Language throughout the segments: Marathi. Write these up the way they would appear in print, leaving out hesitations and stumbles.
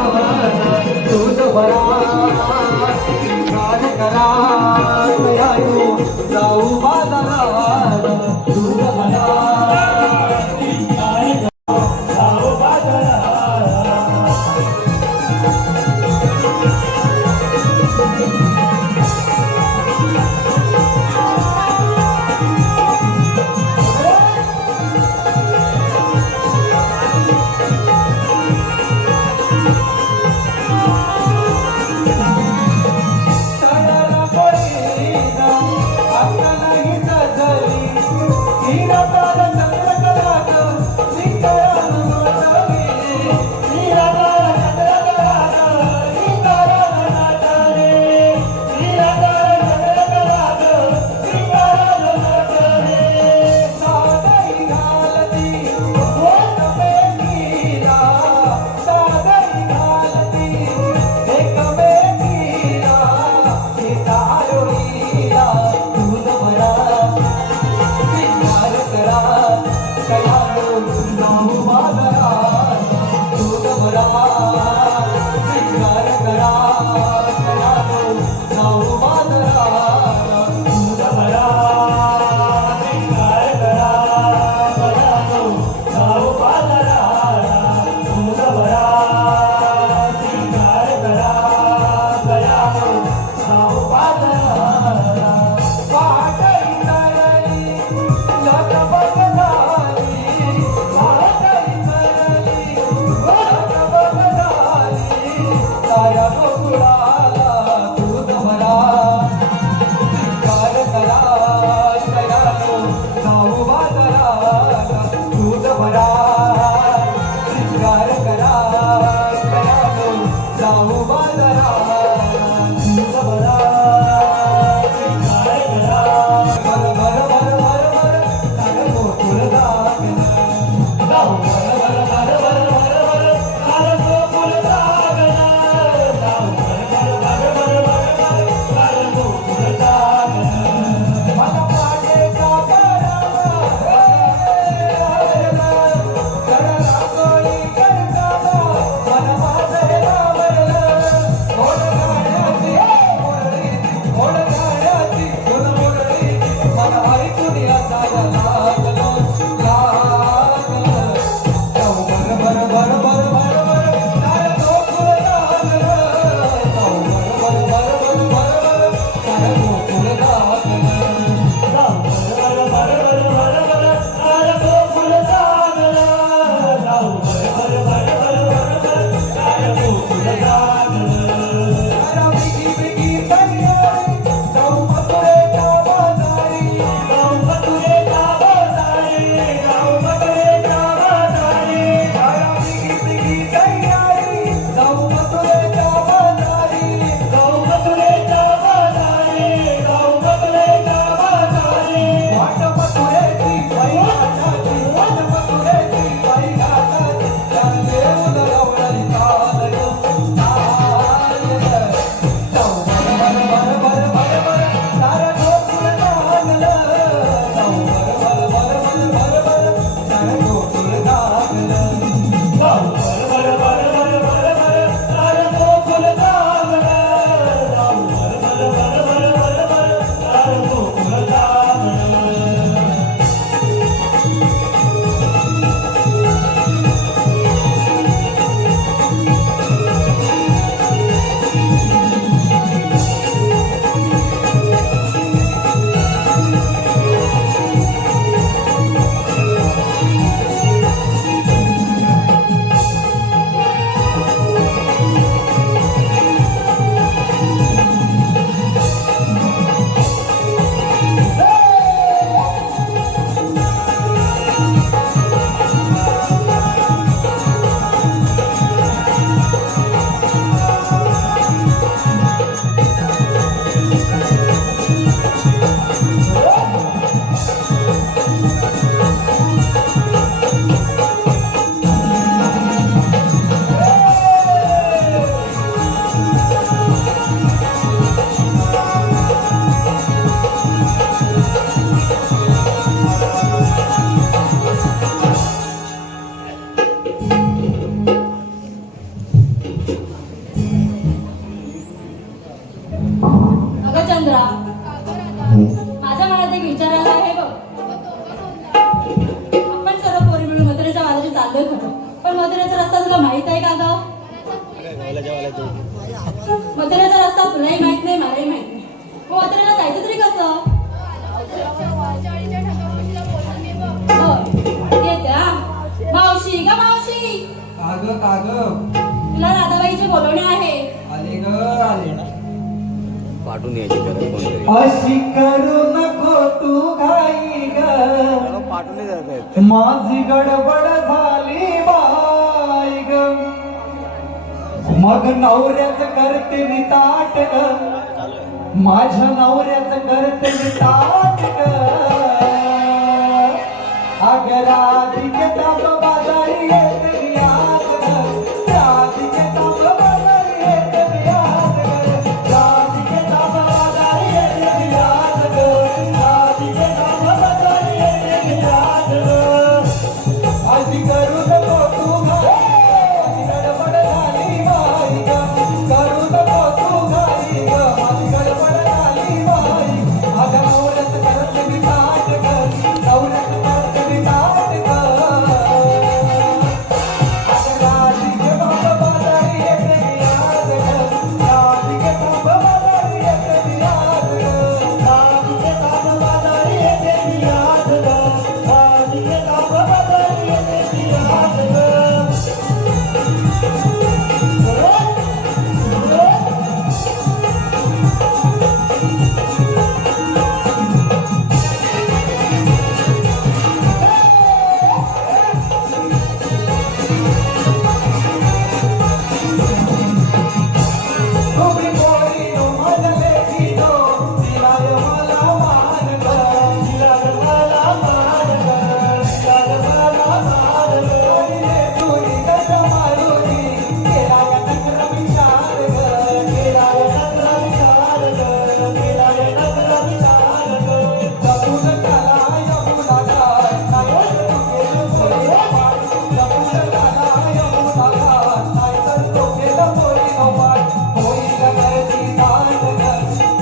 दूध भरा गार करा तयारू जाऊ बाजारात दूध भरा जाऊ बाजारात चंद्रा, माझ्या मनात एक विचार आला आहे बघ. आपण सर्व पोरी मिळून मथुरेच्या वादाची चाललोय खरं, पण मथुरेचा रस्ता तुला माहित आहे का ग? मथुरेचा रस्ता तुलाही माहित नाही, मलाही माहित नाही. मग मथुरेला जायचं तरी कसं? येत्या मावशी का मावशी, काग तुला राधाबाईचे बोलवणे आहे. आले ग आले. पाठवून यायची गरज कोणतरी अशी करू नको तू घाई ग, पाठवून जात आहेत. माझी गडबड झाली बाई ग, मग नवऱ्याच करते मी ताट ग, माझ्या नवऱ्याच करते मी ताट ग. अगर राधिके ताप बाजारी येते मी आज ग, राधिके ताप बाजारी येते मी आज ग, राधिके ताप बाजारी येते मी आज ग, राधिके ताप बाजारी येते मी आज ग. अशी करू नको तू घाई, गडबड झाली बाई ग, करू नको तू घाई ग, माझी गडबड झाली बाई. अगं नवऱ्याच करते मी ताट ग, नवऱ्याच करते मी ताट ग. अगं राधिके ताप बाजारी येते मी आज ग, राधिके ताप बाजारी येते मी आज ग, राधिके ताप बाजारी येते मी आज ग, राधिके ताप बाजारी येते मी आज ग. तुम्ही कोणी म्हटले की तो दिलाय मला मान ग, दिलाय मला मान ग, दिलाय मला मान ग. आणि तुझी गट मारुनी केलाय नखरा विचार ग, केलाय नखरा विचार ग, केलाय नखरा विचार ग. जपून त्याला यमुना घाट, नाहीतर तो गेला पोरी पाठ. जपून त्याला यमुना घाट, नाहीतर तो गेला पोरी पाठ. होईल गर्दी नाट ग,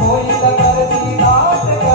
होईल गर्दी नाट ग.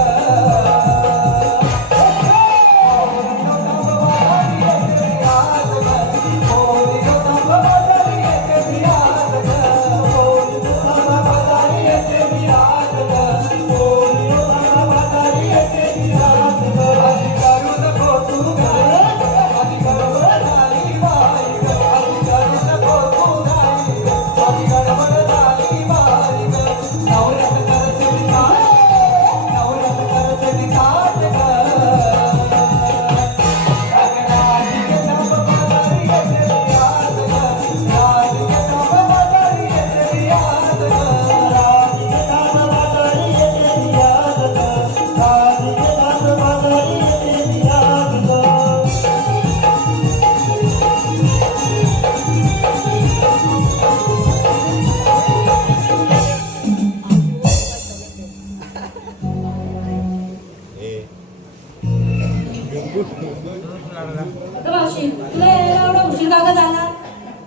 अगं मावशी, तुला यायला एवढा उशीर का ग झाला?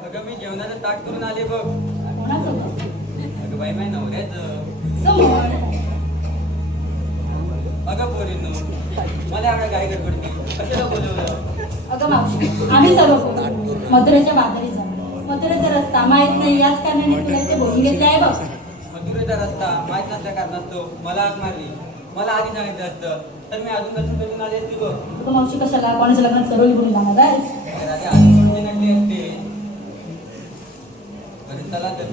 अगं मी जेवणाचं ताट करून आले बघ. कोणाचं होतं? अगं बाई माझ्या नवऱ्याचं. समोर. अगं पोरींनो, मला एवढ्या गाई गडबडती कशाला बोलवलं? अगं मावशी, आम्ही सर्व पोरी मथुरेच्या बाजारी जाऊ. मथुरेचा रस्ता माहित नाही याच कारणाने तुला इथे बोलून घेतले आहे बघ. मथुरेचा रस्ता माहीत नसल्या कारणास्तव मला आग मारली. मला आधी सांगितलं असतं तर मी अजून कसं करून आले असते बघ. अगं मावशी, कशाला कोणाच्या लग्नात सर्व घेऊन जाणार आहे? राजा अजून कोणते नटले असते. बरं चला तर.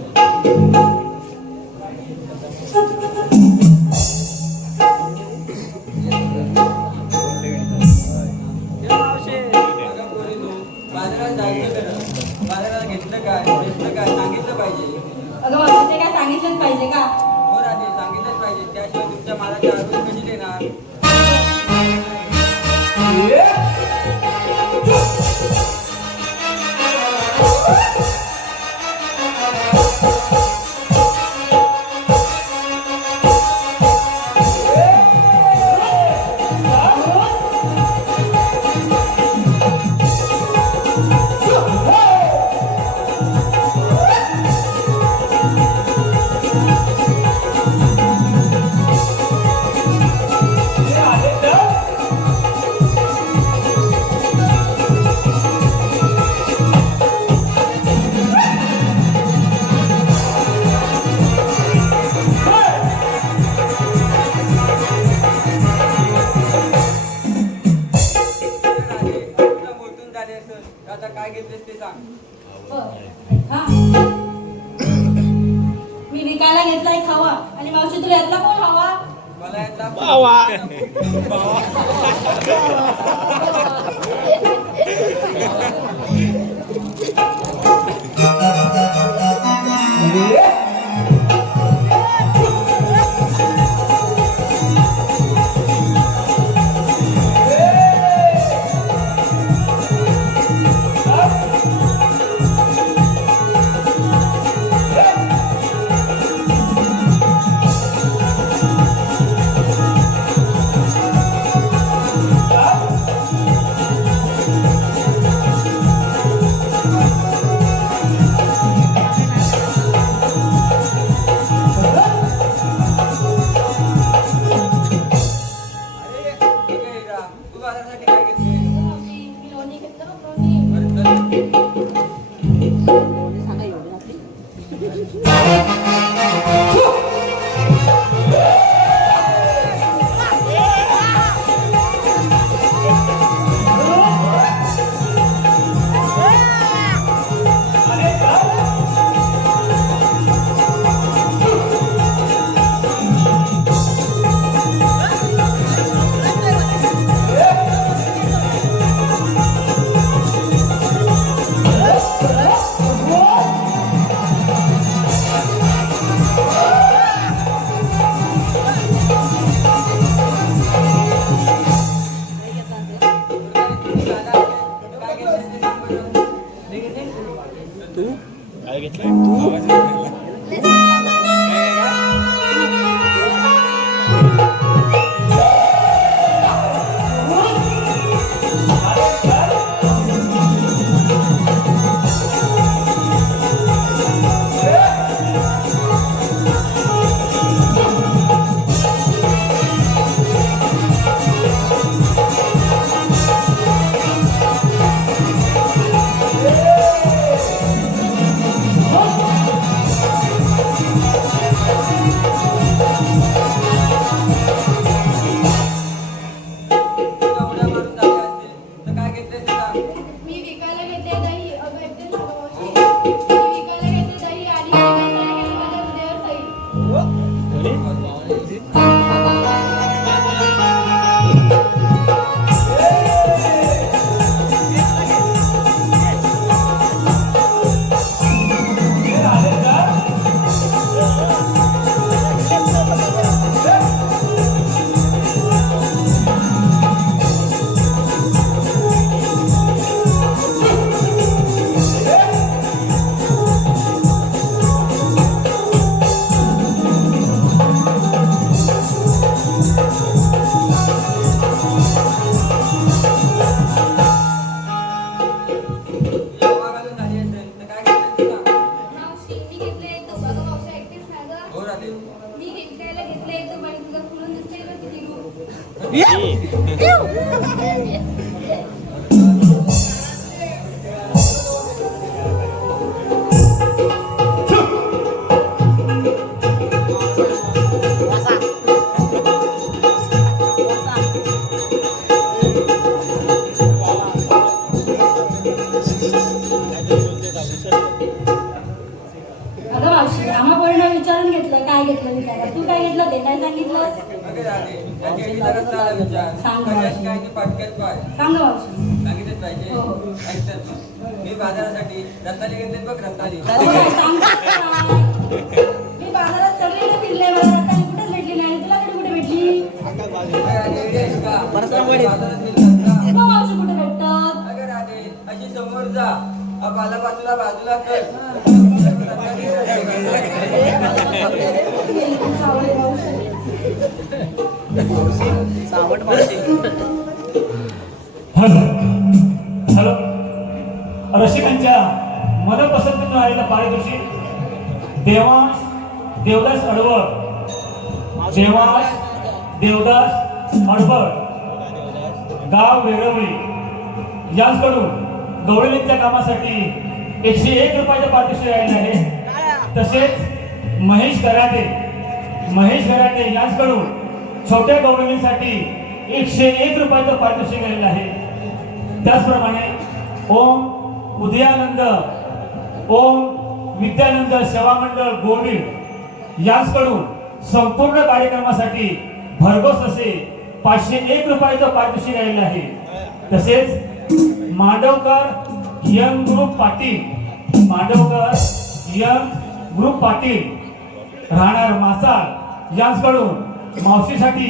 अगं पोरींनो, बाजारात जायचं खरं. बाजारात घेतलं काय घेतलं काय सांगितलं पाहिजे. अगं मावशी, ते काय सांगितलंच पाहिजे का? हो राजे, सांगितलंच पाहिजे. त्याशिवाय तुमच्या मालाची आरोग्य कशी देणार? सांग. हा. मी विकायला घेतलाय खावा आणि मावशी तुला यातला कोण हवा? मला यातला तू बाजारासाठी काय घेतले? मी लोणी घेतलं बघ, लोणी. बरं, चल. काय घेतलंय तू? मी विकायला घेते दही. अगं एकटे सांगा मावशी. मी विकायला घेते दही आणि माझ्या हृदयावर जाईल. मावशी मी घेतले तू. अगं मावशी एकटीच नाही गं. मी विकायला घेतले तू पण तुला फुलून दिसते ना किती रूप. अगं मावशी आम्हा पोरींना विचारून घेतलं काय घेतलं विचारा. तू काय घेतलं ते नाही सांगितलं. सांग मावशी. सांग मावशी. सांगितलं पाहिजे. हो. ऐकतात मग. मी बाजारासाठी रस्ताली घेतले बघ रस्ताली. अगं काय सांगतेस काय? मी बाजारात सगळीकडे फिरले मला रत्तानी कुठेच भेटली नाही. तुला कुठे भेटली? बाजारात मग मावशी कुठे भेटतात? अगं राधे अशी समोर जा बाला बाजूला बाजूला कर. सावळे मावशी. हॅलो रसिकांच्या मनपसंतीनं आलेला पारितोषिक देवांश देवदास अडवळ. देवांश देवदास अडवळ गाव वेरवली यांकडून गवळणीच्या कामासाठी 101 रुपयाचं पारितोषिक आलेलं आहे. तसेच महेश गराटे यांकडून छोट्या गवळणीसाठी 101 रुपयाचं पारितोषिक आलेलं आहे. त्याचप्रमाणे ओम उदयानंद ओम विद्यानंद सेवा मंडळ गोविंद यांच्याकडून संपूर्ण कार्यक्रमासाठी भरघोस असे 501 रुपयाचं पारितोषिक आलेलं आहे. तसेच मांडवकर यंग ग्रुप पाटील राहणार मासाळ यांच्याकडून मावशीसाठी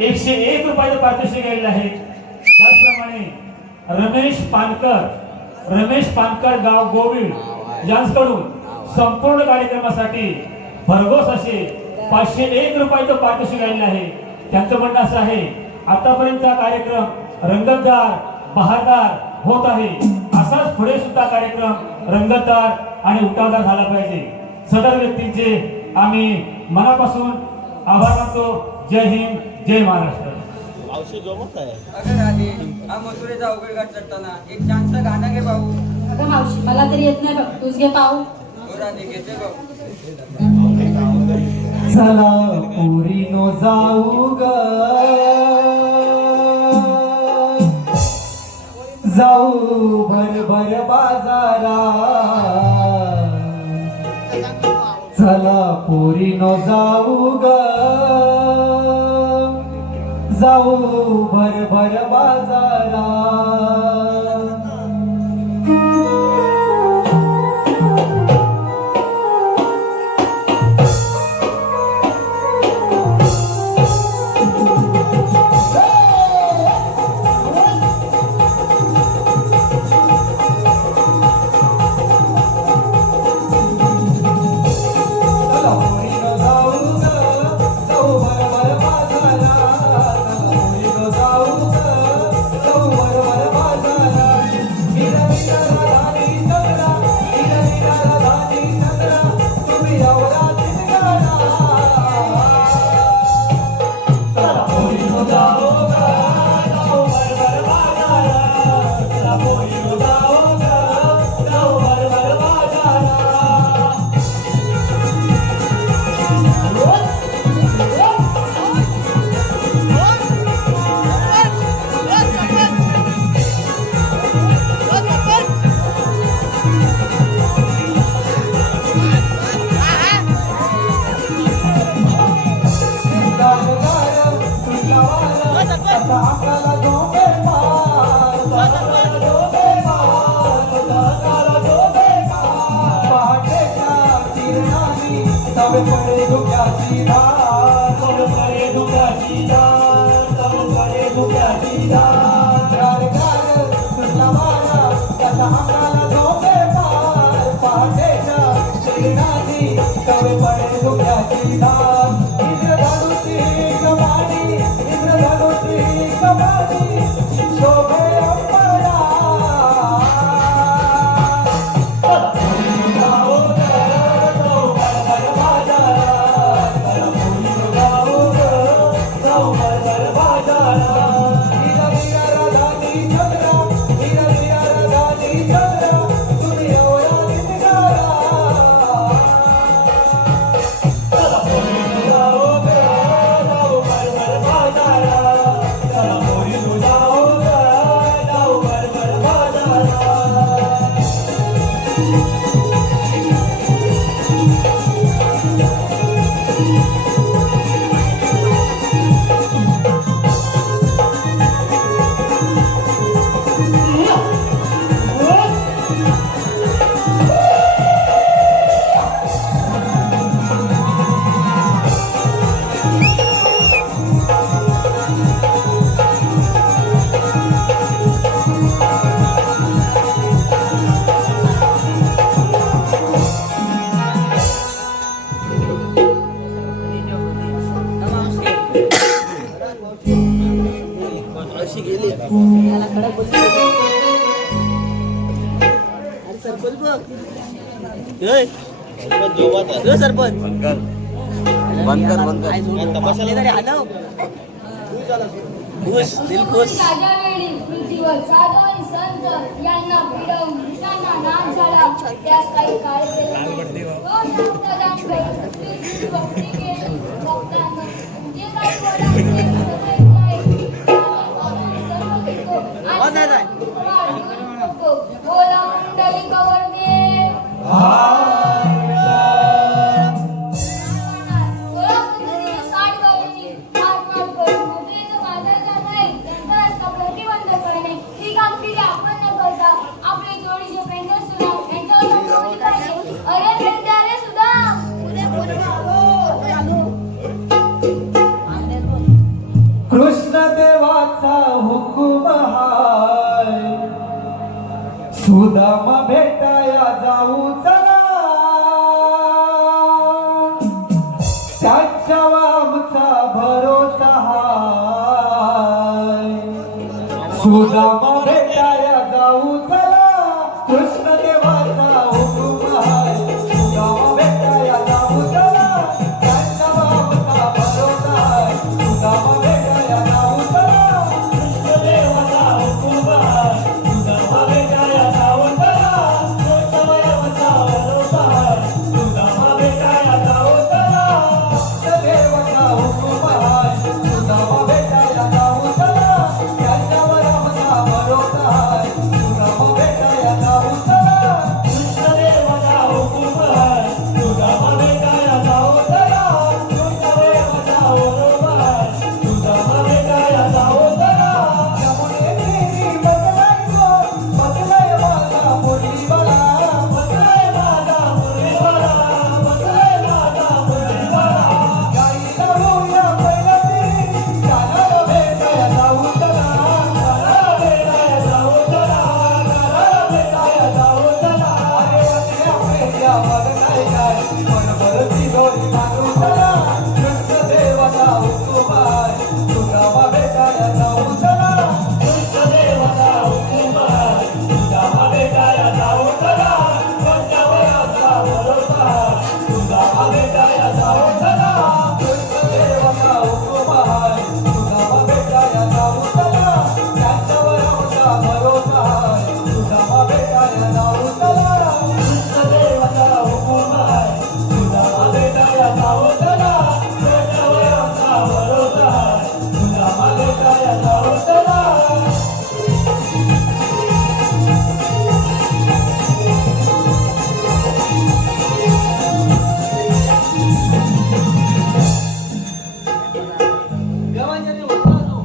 101 रुपयाचं पारितोषिक आलेलं आहे. त्याचप्रमाणे रमेश पानकर गाव गोविंद यांच्याकडून संपूर्ण कार्यक्रमासाठी भरघोस असे 501 रुपयाचं पारितोषिक आलेलं आहे. त्यांचं म्हणणं असं आहे, आतापर्यंतचा कार्यक्रम रंगतदार बहारदार होत आहे, असाच पुढे सुद्धा कार्यक्रम रंगतदार आणि उठावदार झाला पाहिजे. सदर व्यक्तींचे आम्ही मनापासून आभार मानतो. जय हिंद, जय महाराष्ट्र. अगं राधे, हा मथुरेचा अवघड घाट चढताना एक छानसं गाणं घे भाऊ. अगं मावशी मला तरी येत नाही बघ, तूच घे पाहू. हो राधे, घेते बघ. चला पोरीनो जाऊ ग, जाऊ भर बाजारा. चला पोरीनो जाऊ ग, जाऊ भर बाजारा. साध्या वेळी पृथ्वीवर साधू आणि संत यांना भिडवून कृष्णांना नाम झाला. त्यास काही काळ केले भक्ती केली भक्तांना जे काही बोला कृष्ण देवाचा हुकुम हाय सुदाम भेटाया जाऊ चला त्याच्यावर आमचा भरोसा हाय सुदाम भेटाया जाऊ चला कृष्ण देवाचा हुकुम हाय सुदाम भेटाया जाऊ चला त्याच्यावर आमचा भरोसा हाय सुदाम भेटाया जाऊ चला कृष्ण देवाचा हुकुम हाय सुदाम भेटाया जाऊ चला त्याच्यावर आमचा भरोसा हाय सुदाम भेटाया जाऊ चला देवाचा हुकुम हाय सुदाम भेटाया जाऊ चला त्याच्यावर आमचा भरोसा हाय सुदाम भेटाया जाऊ चला कृष्ण देवाचा हुकुम हाय सुदाम भेटाया जाऊ चला त्याच्यावर आमचा भरोसा हाय सुदाम भेटाया जाऊ चला त्यामुळे मी बदलायचो बदलाय माझा मुलीवाला बदलाय माझा मुलीवाला बदलाय माझा मुलीवाला गाईला होऊया पहिली त्याला भेटाया जाऊ चला त्याला भेटाया जाऊ चला त्याला भेटाया जाऊ चला अरे आपल्या बदलाय काय मनभरती दोरी मागू चला कृष्ण देवाचा हुकुम हाय सुदाम भेटाया जाऊ चला कृष्ण देवाचा हुकुम हाय सुदाम भेटाया जाऊ चला त्याच्यावर आमचा भरोसा हाय सुदाम भेटाया जाऊ चला कृष्ण देवाचा हुकुम हाय सुदाम भेटाया जाऊ चला त्याच्यावर आमचा भरोसा हाय सुदाम भेटाया जाऊ चला कृष्ण देवाचा हुकुम हाय सुदाम भेटाया जाऊ चला त्याच्यावर आमचा भरोसा हाय सुदाम भेटाया जाऊ चला आशीर्वाद असो.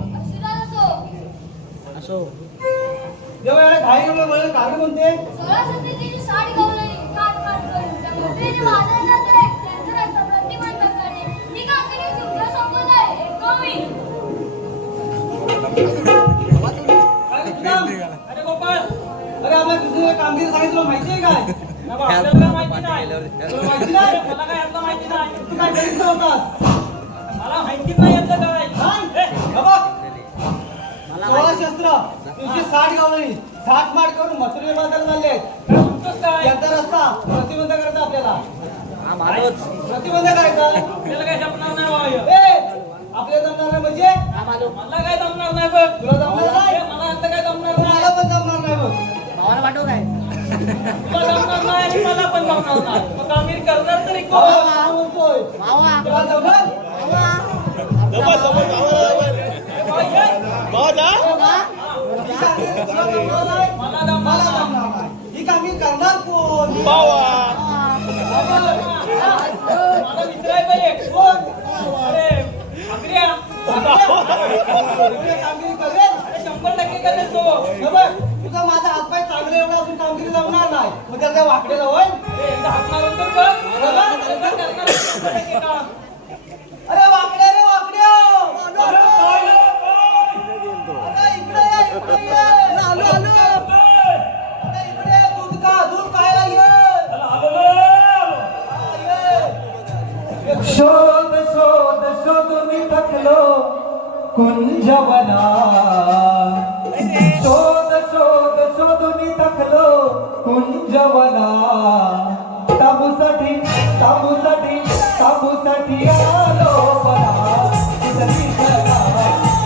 सोळा सत्तेची साडी गवळणी काट काट करून त्या मंत्र्याचे वादळ जाते त्यांचं रक्त प्रतिमान प्रकारे ही कामगिरी तुमच्या सोबत आहे अरे गोपाळ, अरे आपल्या तुझं कामगिरी सांगितलं माहितीये काय? आपल्याला माहिती नाही. तुला माहिती नाही? मला काय यातलं माहिती नाही. तू काय करीत होतास? मला माहिती नाही यातलं काय. हे बघ, 16 शस्त्र, 360 गावलणी, 60 माड करून मथुरे बाजार झाले. याचा रस्ता प्रतिबंध करायचा आपल्याला. प्रतिबंध करायचा आपल्याला काय जमणार नाही बाबा. आपल्याला जमणार नाही म्हणजे मला काय जमणार नाही बघ. तुला जमणार नाही, मला आता काय जमणार नाही. मला पण जमणार नाही बघ. भावाला पाठव काय? तुला जमणार नाही आणि मला पण जमणार नाही. मग कामगिरी करणार तरी कोण? भावा म्हणतोय. भावा तुला जमणार? भावा मला जमणार नाही. ही कामगिरी करणार कोण? माझा मित्र आहे पाहिजे कोण? अरे आग्र्या कामगिरी करेल. अरे 100% करेल तो. तुझा माझा हातपाय चांगले एवढा असून कामगिरी जमणार नाही. मग त्याला काय वाकडेला होय? हात मारून तर बघ. अरे वाकड्या रे वाकड्या. इकडे या, इकडे ये. आलो आलो. इकडे दूध का दूध खायला ये. शोध शोध शोधून थकलो कुंजवना शोध शोध शोधून थकलो कुंजवना ताबूसाठी ताबूसाठी ताबूसाठी आलो बना तिथली सरा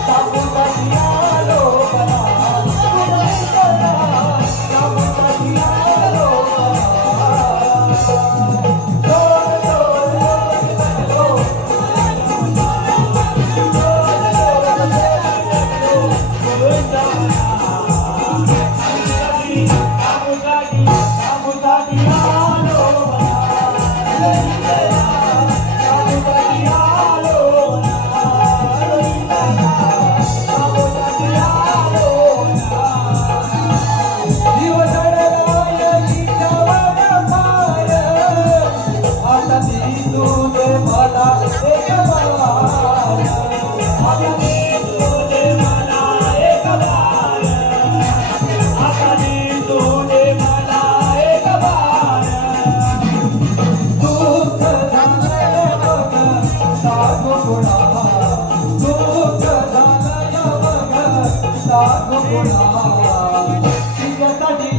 ताबूसाठी आलो बना तिथली सरा ताबूसाठी आलो बना शोध शोध गुणा तिच्यासाठी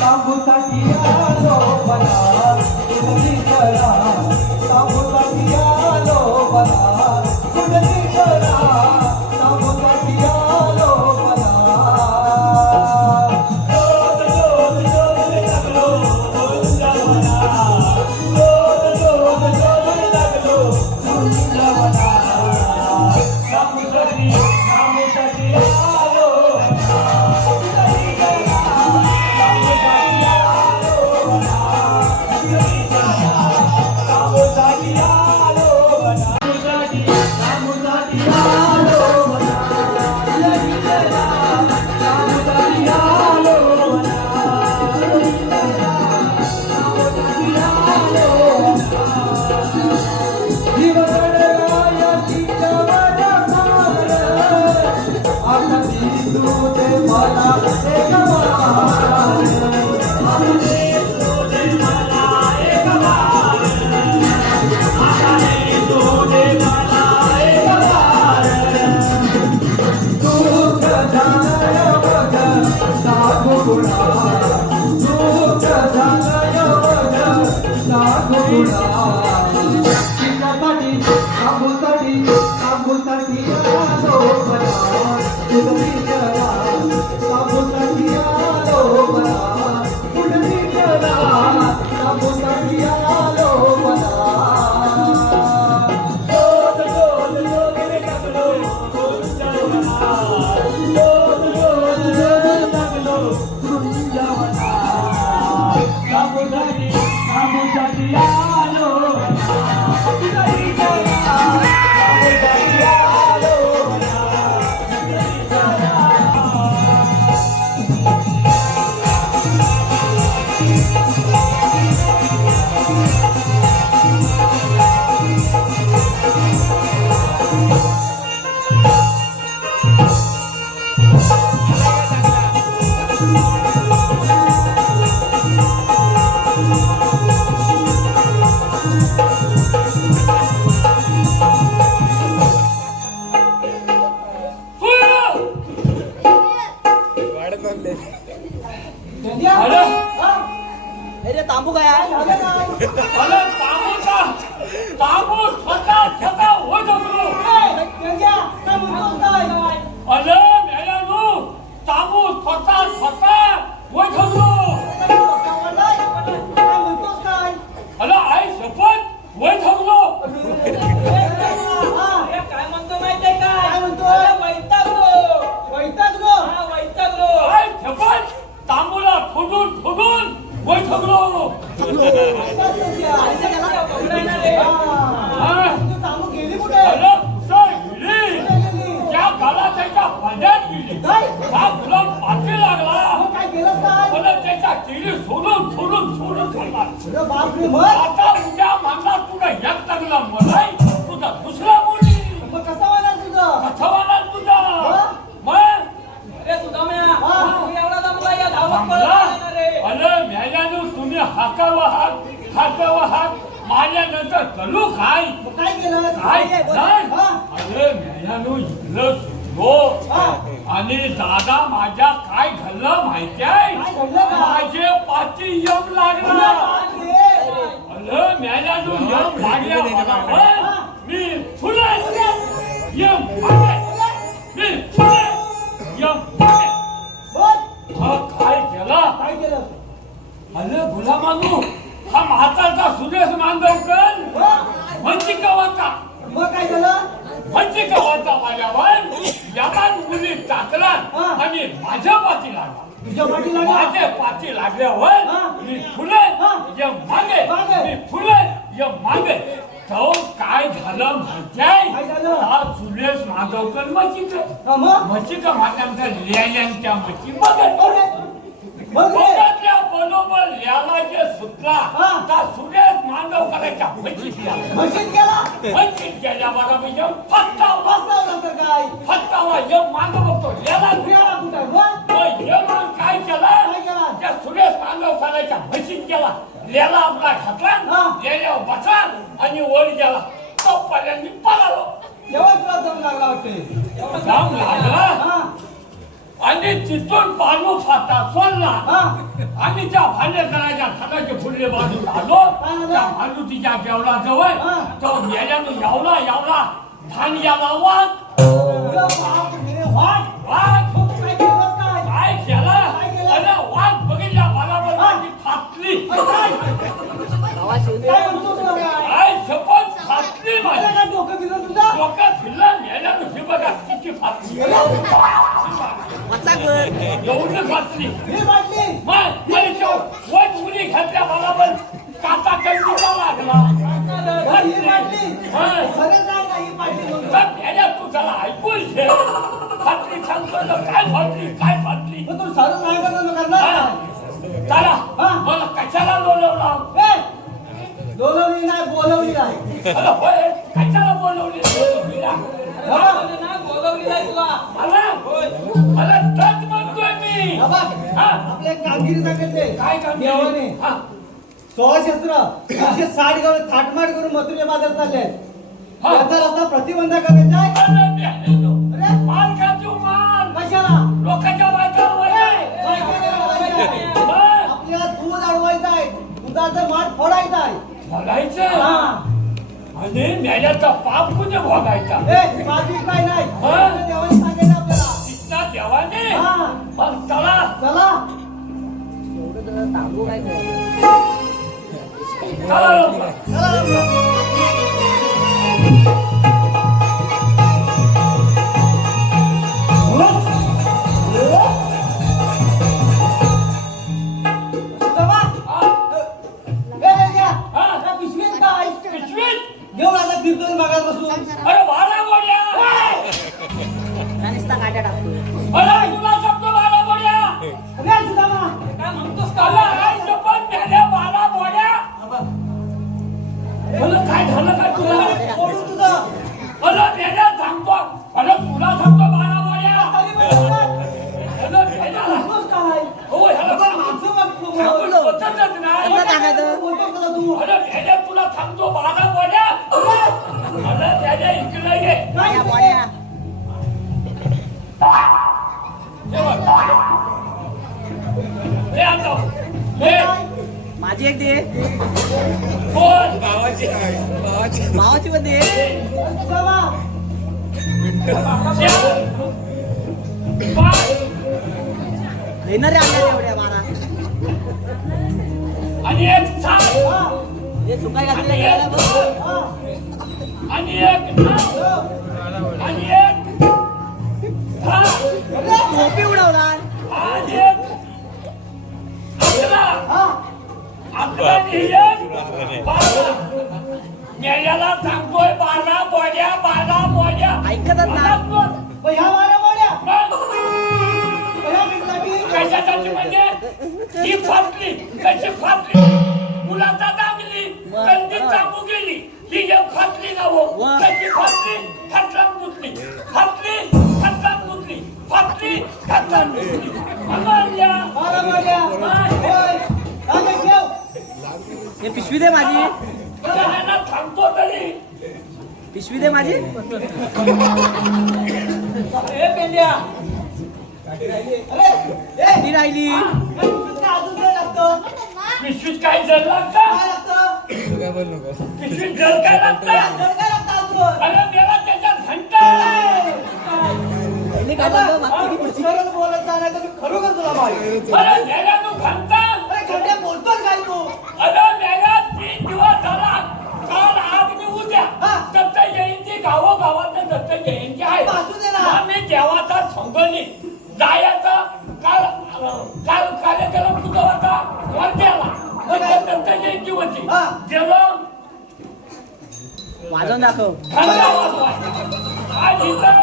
तांबूसाठी आलो बना कुठली करा तांबूसाठी आलो बना कुठली करा तांबूसाठी आलो बना शोध शोध शोध लागलो वृंदावना शोध शोध शोध लागलो वृंदावना तांबूसाठी आलो कुठली करा तांबूसाठी आलो बना कुठली करा तांबूसाठी आलो बना तांबूसाठी आलो बना कुठली करा तांबूसाठी आलो बना तांबूसाठी आलो तांबू काय आहे अरे तांबू स्वतः होत होतो अरे मेल्यानु तांबू स्वतः होत होतो अरे आई शपथ होत होतो काय म्हणतो माहितीये काय वैतागलो आई शपथ तांबूला फोडून होत होतो तांबू गेली कुठे अरे गेली त्या गाला त्याच्या भांड्यात गेली हा तुला पाठी लागला काय केलं काय मला त्याच्या केली सोडून सोडला बापरे मग आता उद्या मागला तुला एक लागला मला तुझा दुसरा मुली मग कसं होणार तुझं कथवाला तुझा मग अरे सुदाम्या तू एवढा दमला या धावत पळत येणार रे अरे मेल्यानु तुम्ही हाकावा हाक माझ्यानंतर करू काय काय केलं काय नाही हा? अरे मेल्यानु इथलं सुटलो आणि दादा माझ्या काय घडलं माहिती आहे काय घडलं का? माझे पाठी यम लागला अरे मेल्यानु यम लागल्या मी फुले यम मागे मी फुले यम मागे बोल हा काय केला काय केलं अरे गुलामानू हा म्हातारचा सुरेश मांडवकर म्हणजे कवाचा मग काय झालं म्हणजे कवाचा माझ्यावर यामान मुली टाकला आणि माझ्या पाठी लागला तुझ्या पाठी लागला माझे पाठी लागल्यावर मी फुले या मागे मी फुले या मागे तो काय झालं माहितीये काय झालं? हा सुरेश माधवकर मच्छीच हा, मग मच्छीचा माझ्या लेण्यांच्या मच्छी बघत मग रे बघतल्या बरोबर याला जे सुटला हा. त्या सुरेश मांडवकरांच्या मच्छीत गेला मशीद गेला मच्छीत गेल्या बरोबर यम फत्तावा वाचला नंतर काय यम मांडव बघतो याला फिरायला कुठे मग मग यमन काय केलं काय केलं? त्या सुरेश मांडवकरांच्या मच्छीत गेला लेला आपला घातला हा. लेल्यावर बसला आणि वर गेला तो पर्यंत पळालो एवढा तुला दम लागला वाटते जाम लागला हा आणि तिथून पालो फाटा सोडला हा. आणि त्या भांडेकराच्या खानाचे फुडले बाजूला आलो त्या भांडुतीच्या देवळाजवळ हा. तो मेल्यानं यावला धान याला वाघ तुला बाप रे, वाट. वाघ मग काय केलंस काय? काय केला काय केलं? अरे वाघ बघितला मला माझी फाटली काय म्हणतो तुला काय? काय शपथ फाटली अरे माझी काय डोकं बिघडलं तुझं? डोक्यात फिरला मेल्यानं हे बघा किती फाटली एवढी फाटली हे वाटली. मग वट उडी घातल्या मला पण काटा कंडीचा लागला ही वाटली. हा. सगळं काय नाही, ही वाटली म्हणून. तर त्याच्या तू त्याला ऐकून घे फाटली सांगतो तर काय फाटली मग तू सरळ नाही करणार, मग करणार हा. काय? चला हा. मला कशाला बोलवला ए, बोलवली नाही, बोलवली नाही. अरे होय, कशाला बोलवलीला बाबा, बोलवली नाही तुला मला तच म्हणतोय मी बाबा, हा. आपल्या एक कामगिरी सांगितले. काय काम देवाने हा 16 शस्त्र 160 गावं थाटमाट करून मथुरे बाजार चालले. हा. याचा रस्ता प्रतिबंध करायचा आहे. अरे ब्यालेलो. अरे, माल खातो माल कशाला? लोकांच्या बायकांवर बायकाने अडवायचं आहे. आपल्याला दूध अडवायचं आहे, दुधाचं माठ फोडायचं आहे. भोगायचं हा. आणि मेल्याचा पाप कुठे भोगायचा ए, माझी काय नाही. हा. देवाने सांगितलं आपल्याला. तिथला देवाने हा. मग चला चला. चला लवकर. चला लवकर. सुदामा, हा. ए, बेट्या, हा. त्या पिशवीत काय? पिशवीत घेऊन आता फिरतोय मागास बसून. अरे बारा गोड्या अरे तुला सांगतो बारा गोड्या अरे, सुदामा, काय म्हणतोस का काय शपथ मेल्या बारा गोड्या मला काय झालं काय तुला ओढून तुझं. अरे मेल्या सांगतो अरे तुला सांगतो बारा गोड्या तरी पण बोलत. अरे मेल्या बोलतोस काय? हो ह्याला बाबा, माणसं बघ तू. सांगून पोचतच नाही बोलतोस का तू? अरे मेल्या तुला सांगतो बारा गोड्या अरे मेल्या इकडे ये काय? हे बघ. हे आता हे माझी एक दे बोल भावाची पण दे सुदामा, घेणार रे आणल्या एवढ्या बारा आणि एक साप हा, हे सुकाय घातलेल्या गेल्या बघ हा, आणि एक नाव हो. आणि एक हा टोपी उडवला आणि एक अकरा हा. अकरा आणि एक बारा मेल्याला सांगतोय बारा बोड्या ऐकतच नाही. मग ह्या बारा मोड्या. मग मग ह्या किती? कशासाठी म्हणजे ही फाटली कशी फाटली मुलाचा दाबली कंदी चाबू गेली ही एक फाटली ना हो वा. कशी फाटली खटलाम मुतली फाटली खटलाम मुतली फाटली खटलाम मुतली अमरल्या बारा मोड्या. होय. राजा, ठेव. हे पिशवी दे माझी त्यांना थांबतो तरी पिशवी दे माझी हे पेंड्या अरे, ए, ती राहिली या पिशवीत काय अजून काय लागतं? पिशवीत काय जल लागतं काय लागतं? पिशवीत जल काय लागतं जर काय लागतं अजून? अरे मेला त्याच्यात घंटा त्यांनी काय बोलतो मागची ती पुढची सरळ बोलत जा, नाही तर मी खरोखर तुला मारेन. अरे मेला तू घंटा अरे, खड्ड्या बोलतोस काय तू? अरे मेला 3 दिवस झाला काल आज मी उद्या हा. दत्त जयंती गावोगावात दत्त जयंती आहे वाचू दे ना. मग मी देवाचा संगणी जायचा काल काल कार्यक्रम कुठं होता वर्ध्याला तिथे दत्त जयंती होती हा. गेलो वाजवून दाखव घंटा वाजवायचा आज इथं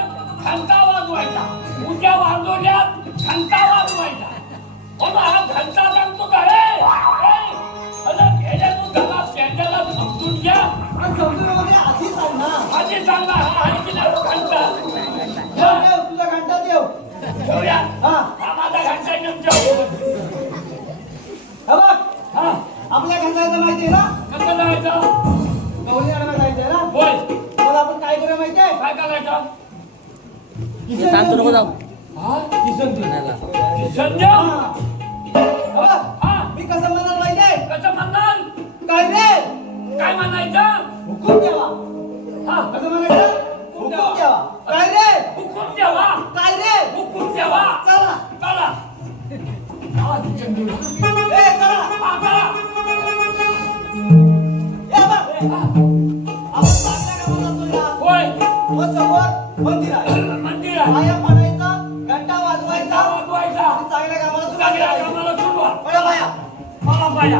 घंटा वाजवायचा उद्या वाजवल्यात घंटा वाजवायचा म्हणून हा घंटा सांगतो का रे अरे गेल्या तू त्याला पेंड्याला समजून घ्या पण समजून वगैरे आधी सांग ना. आधी सांगा हा आहे की नाही घंटा देव, देव, तुझा घंटा देव. ठेवूया हा. हा माझा घंटा घेऊन ठेव हा बघ, हा आपल्या घंटाचं माहिती आहे ना? कसं जायचं गवळी आणायला जायचं आहे ना? बोल मग आपण काय करूया माहिती आहे? काय करायचं शांत नको जाऊ संजम मी कसं म्हणाल माहितीये कसं म्हणणार काय रे काय म्हणायचं हुकूम द्यावा हा कसं म्हणायचं हुकूम द्यावा काय रे हुकूम द्यावा काय रे हुकूम द्यावा चला चला ए चला हा, चला या बा आपण चांगल्या कामाला जातोय ना होय व समोर मंदिर आहे मंदिर आहे पाया पडायचा घंटा वाजवायचा वाजवायचा आणि चांगल्या कामाला सुरुवात चांगल्या करायची कामाला सुरुवात पळा पाया मला पाया